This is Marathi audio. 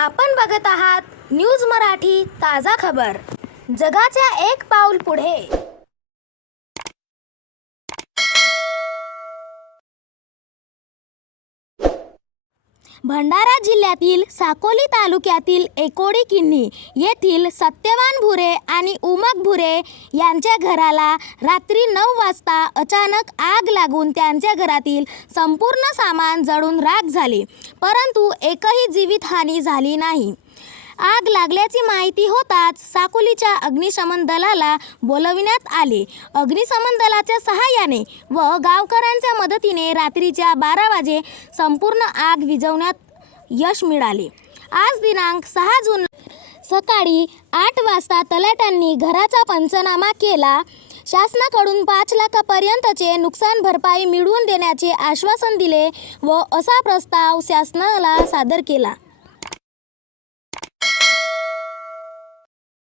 आपण बघत आहात न्यूज मराठी ताजा खबर. जगाच्या एक पाऊल पुढे. भंडारा जिल्ह्यातील साकोली तालुक्यातील एकोडी किन्नी येथील सत्यवान भुरे आणि उमक भुरे यांच्या घराला रात्री नऊ वाजता अचानक आग लागून त्यांच्या घरातील संपूर्ण सामान जळून राख झाले. परंतु एकही जीवितहानी झाली नाही. आग लागल्याची माहिती होताच साकोलीच्या अग्निशमन दलाला बोलविण्यात आले. अग्निशमन दलाच्या सहाय्याने व गावकऱ्यांच्या मदतीने रात्रीच्या बारा वाजे संपूर्ण आग विझवण्यात यश मिळाले. आज दिनांक सहा जून सकाळी आठ वाजता तलाट्यांनी घराचा पंचनामा केला. शासनाकडून पाच लाखापर्यंतचे नुकसान भरपाई मिळवून देण्याचे आश्वासन दिले व असा प्रस्ताव शासनाला सादर केला.